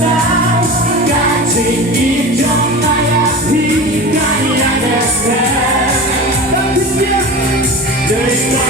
lies, guiding each of my happy, I understand. There is no